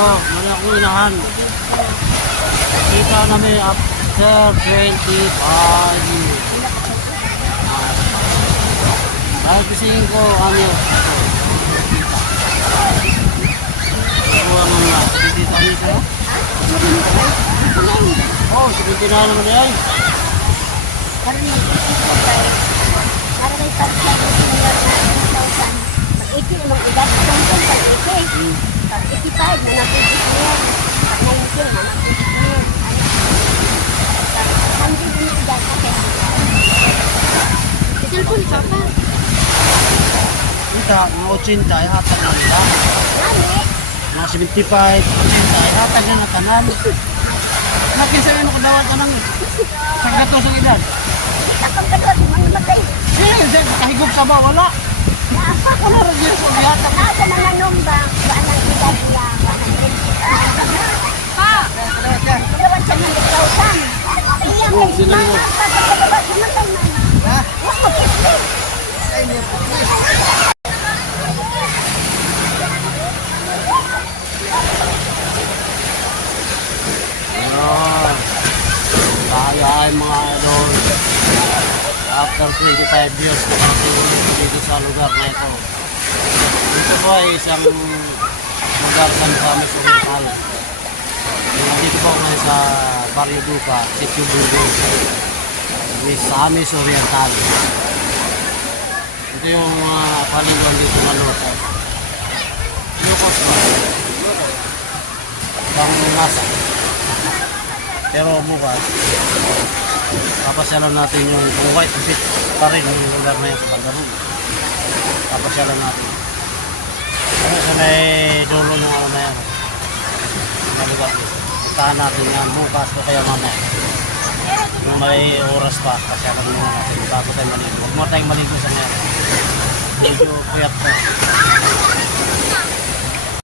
Oh, malaki unahan. Kita namin after 25 years. Ah, Dahil kisingin ko, ano, Kuha mo hindi? Oh, sige na naman yan. Para tayo. Para may pagkakas na senior na 2,000. Mag-80 namang edad. Tungkol pag-80. Pag-85 na napigit na yan. Pag-19 na napigit na yan. Pag-100 na edad. Okay. Ka pa. Kita, mga 80, ay hatag na nila. Mga 75, 80, ay hatag na natanan. Nakinsa na nakadawat ka ng sagato sa edad. Takang kadot. Mga matay. Eh, dyan, kahigop sa ba, wala. Naapa ko Wala rin yun sa hatag. Nasa mga numba. Wala ng edad nila. Wala ng Pa! Dalawat siya ng 2,000. Iya, Oh, may sila mo. mga pagkakadawat. Sumatay na. Ha? Huwag mag-isip. Ayan. Tayo ay mga idol. After 25 years, nakasigo dito sa lugar na ito. Dito po ay isang lugar sa Misamis Oriental. Nandito po ngayon sa Barrio Duca, Sitio Bulgo. Misamis Oriental. Ito yung mga paliguan dito na lugar. Lukot mo. Pang nasa. Pero bukas, papasyalan natin yung kung white bit pa rin yung lugar na yun sa Bandarong. Papasyalan natin. Ano sa may dulo ng ano na yan. Puntahan natin yan bukas o kaya mamaya. Kung may oras pa, pasyalan muna natin bago tayo maligo. Huwag mo tayong maligo sa ngayon. Medyo puyat pa.